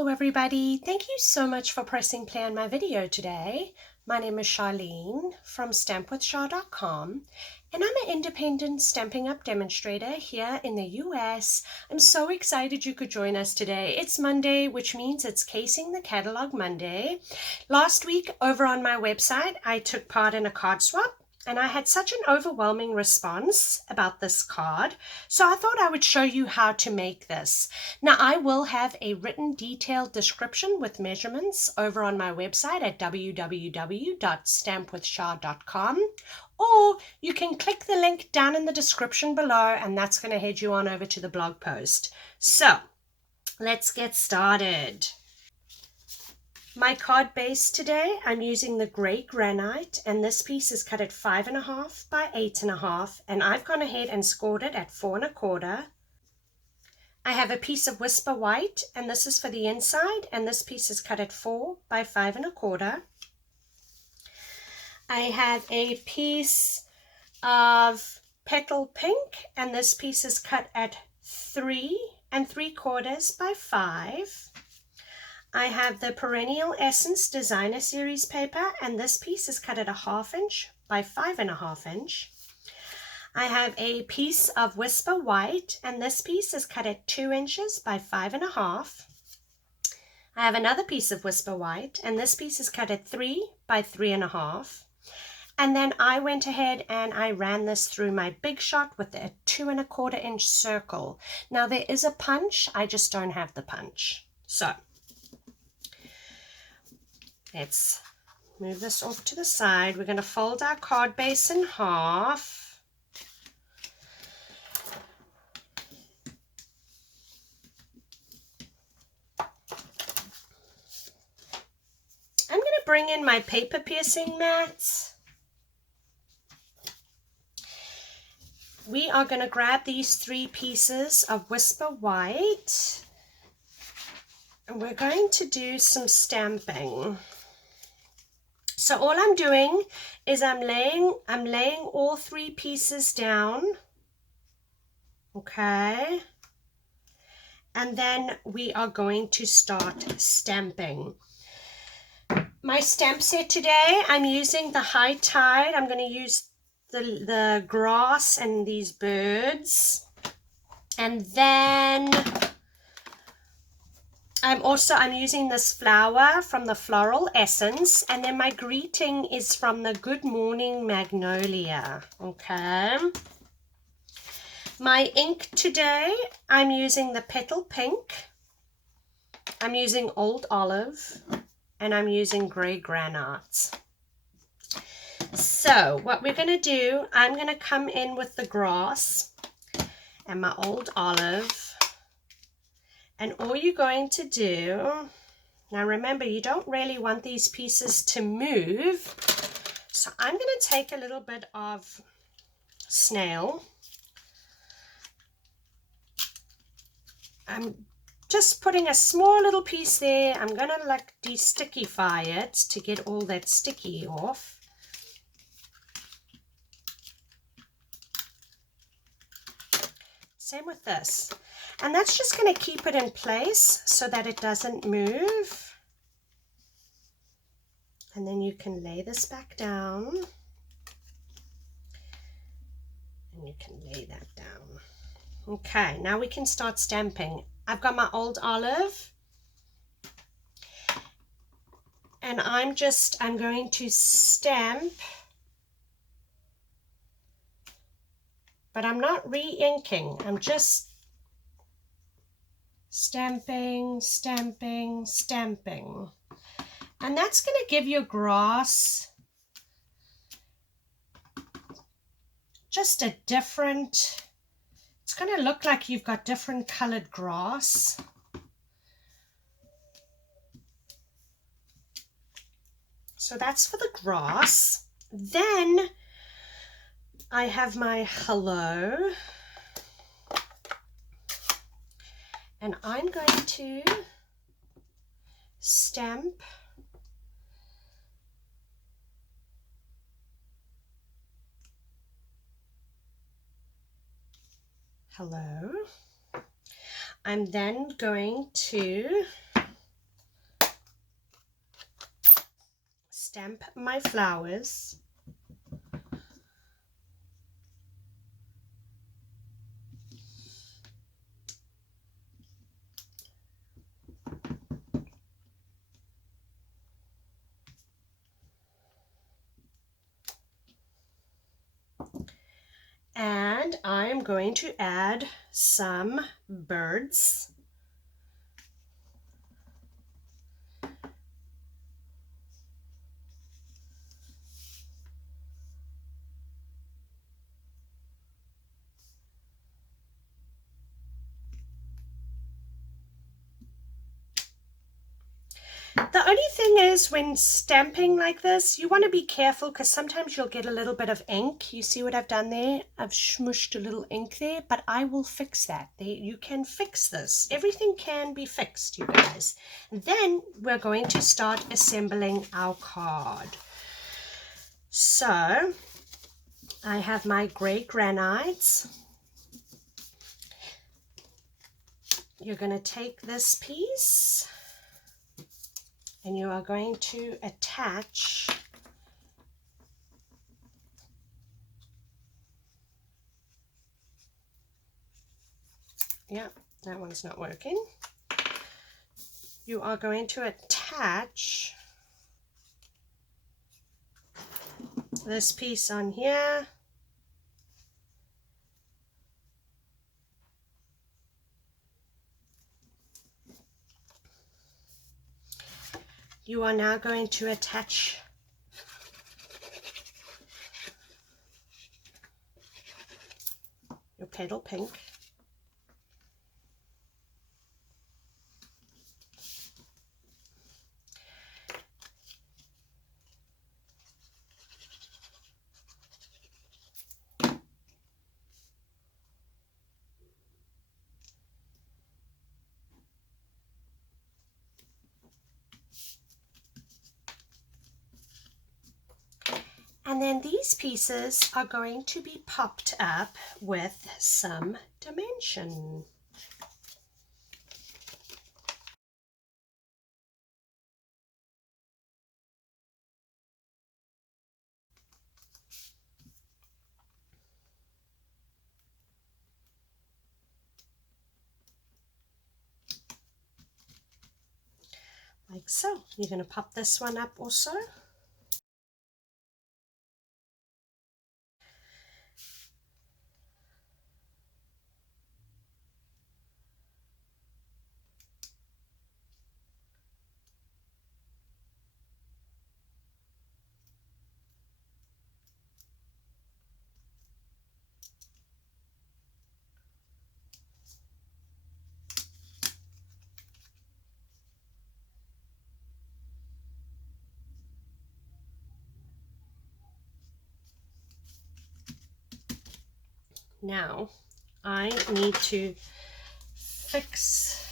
Hello everybody, thank you so much for pressing play on my video today. My name is Sharleen from stampwithshar.com and I'm an independent Stampin' Up demonstrator here in the US. I'm so excited you could join us today. It's Monday, which means it's Casing the Catalog Monday. Last week over on my website I took part in a card swap and I had such an overwhelming response about this card, so I thought I would show you how to make this. Now I will have a written detailed description with measurements over on my website at www.stampwithshar.com, or you can click the link down in the description below and that's going to head you on over to the blog post. So let's get started. My card base today, I'm using the gray granite, and this piece is cut at 5.5 by 8.5, and I've gone ahead and scored it at 4.25. I have a piece of Whisper White, and this is for the inside, and this piece is cut at 4 by 5.25. I have a piece of Petal Pink, and this piece is cut at 3.75 by 5. I have the Perennial Essence Designer Series paper, and this piece is cut at 1/2 inch by 5.5 inch. I have a piece of Whisper White, and this piece is cut at 2 inches by 5.5. I have another piece of Whisper White, and this piece is cut at 3 by 3.5. And then I went ahead and I ran this through my Big Shot with a 2.25 inch circle. Now there is a punch, I just don't have the punch. So let's move this off to the side. We're going to fold our card base in half. I'm going to bring in my paper piercing mats. We are going to grab these 3 pieces of Whisper White and we're going to do some stamping. So all I'm doing is I'm laying all 3 pieces down, okay, and then we are going to start stamping. My stamp set today, I'm using the High Tide. I'm going to use the grass and these birds, and then I'm using this flower from the Floral Essence, and then my greeting is from the Good Morning Magnolia, okay. My ink today, I'm using the Petal Pink, I'm using Old Olive, and I'm using Gray Granite. So what we're going to do, I'm going to come in with the grass and my Old Olive. And all you're going to do, now remember, you don't really want these pieces to move. So I'm going to take a little bit of Snail. I'm just putting a small little piece there. I'm going to like de-stickify it to get all that sticky off. Same with this. And that's just going to keep it in place so that it doesn't move. And then you can lay this back down. And you can lay that down. Okay, now we can start stamping. I've got my Old Olive. And I'm going to stamp. But I'm not re-inking. I'm just stamping, stamping, stamping. And that's going to give your grass just a different, it's going to look like you've got different colored grass. So that's for the grass. Then I have my hello. And I'm going to stamp hello. I'm then going to stamp my flowers. And I'm going to add some birds. The only thing is, when stamping like this, you want to be careful because sometimes you'll get a little bit of ink. You see what I've done there? I've smushed a little ink there, but I will fix that. You can fix this. Everything can be fixed, you guys. And then we're going to start assembling our card. So I have my gray granites. You're going to take this piece and you are going to attach that one's not working. You are going to attach this piece on here. You are now going to attach your Petal Pink. And then these pieces are going to be popped up with some dimension. Like so. You're going to pop this one up also. Now I need to fix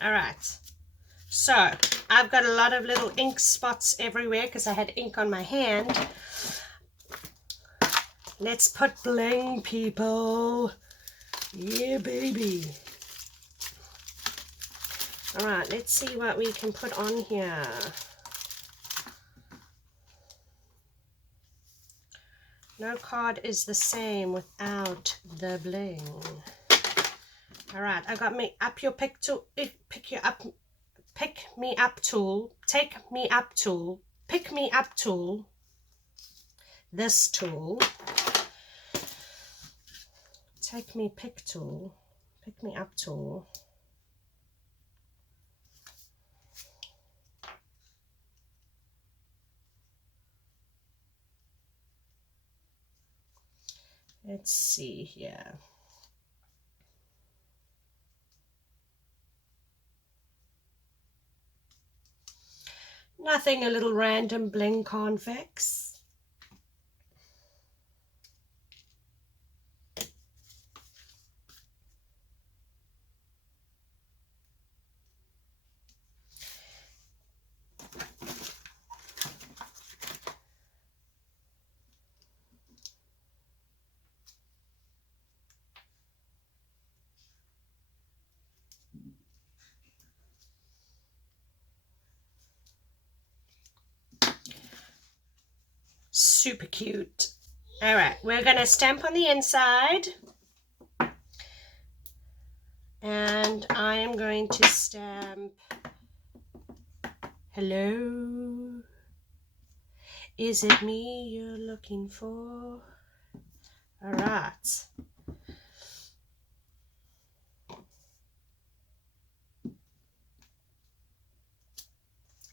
all right, so I've got a lot of little ink spots everywhere because I had ink on my hand. Let's put bling, people. Yeah, baby. All right, let's see what we can put on here. No card is the same without the bling. All right, I got me up your pick tool. Pick me up tool. Take me up tool. Pick me up tool. This tool. Take me pick tool. Pick me up tool. Let's see here. Nothing a little random bling can't fix. super cute. All right, we're going to stamp on the inside. And I am going to stamp, hello, is it me you're looking for? All right.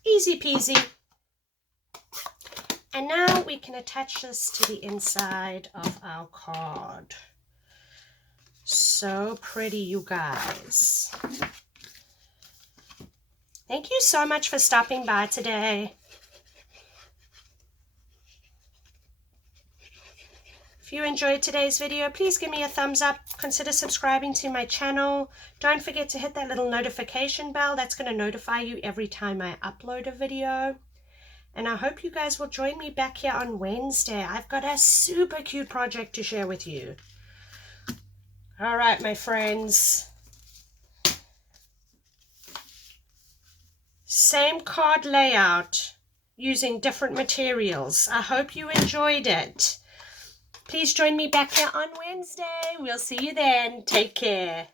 Easy peasy. And now we can attach this to the inside of our card. So pretty, you guys. Thank you so much for stopping by today. If you enjoyed today's video, please give me a thumbs up. Consider subscribing to my channel. Don't forget to hit that little notification bell. That's going to notify you every time I upload a video. And I hope you guys will join me back here on Wednesday. I've got a super cute project to share with you. All right, my friends. Same card layout using different materials. I hope you enjoyed it. Please join me back here on Wednesday. We'll see you then. Take care.